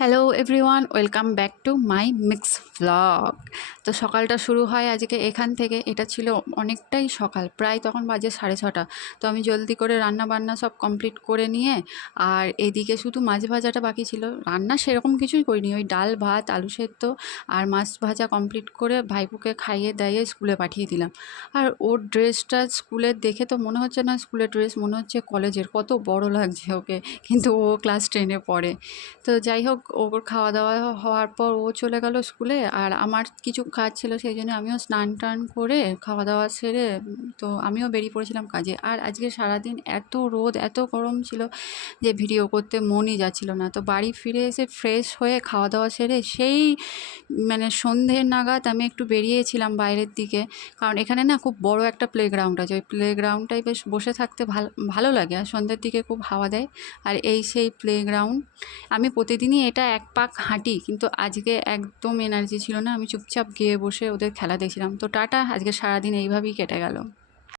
Hello everyone, welcome back to my mix vlog. তো সকালটা শুরু হয় আজকে এখান থেকে। এটা ছিল অনেকটাই সকাল, প্রায় তখন বাজে 6:30। তো আমি জলদি করে রান্না বান্না সব কমপ্লিট করে নিয়ে, আর এদিকে শুধু মাছ ভাজাটা বাকি ছিল। রান্না সেরকম কিছুই করিনি, ওই ডাল ভাত আলু সেদ্ধ আর মাছ ভাজা কমপ্লিট করে ভাইপোকে খাইয়ে দাইয়ে স্কুলে পাঠিয়ে দিলাম। আর ওর ড্রেসটা স্কুলের দেখে তো মনে হচ্ছে না স্কুলের ড্রেস, মনে হচ্ছে কলেজের। কত বড় লাগছে ওকে, কিন্তু ও ক্লাস 10-এ পড়ে। তো যাই হোক, ওর খাওয়া দাওয়া হওয়ার পর ও চলে গেল স্কুলে, আর আমার কিছু কাজ ছিল, সেই জন্য আমিও স্নান টান করে খাওয়া দাওয়া সেরে তো আমিও বেরিয়ে পড়েছিলাম কাজে। আর আজকে সারাদিন এত রোদ এত গরম ছিল যে ভিডিও করতে মনই যাচ্ছিল না। তো বাড়ি ফিরে এসে ফ্রেশ হয়ে খাওয়া দাওয়া সেরে সেই সন্ধে নাগাদ আমি একটু বেরিয়েছিলাম বাইরের দিকে, কারণ এখানে না খুব বড় একটা প্লেগ্রাউন্ড আছে। ওই প্লেগ্রাউন্ডটায় বেশ বসে থাকতে ভালো লাগে, আর সন্ধ্যের দিকে খুব হাওয়া দেয়। আর এই সেই প্লেগ্রাউন্ড। আমি প্রতিদিনই এটা এক পাক হাঁটি, কিন্তু আজকে একদম এনার্জি ছিল না। আমি চুপচাপ গিয়ে বসে ওদের খেলা দেখছিলাম। তো টাটা, আজকে সারাদিন এইভাবেই কেটে গেল।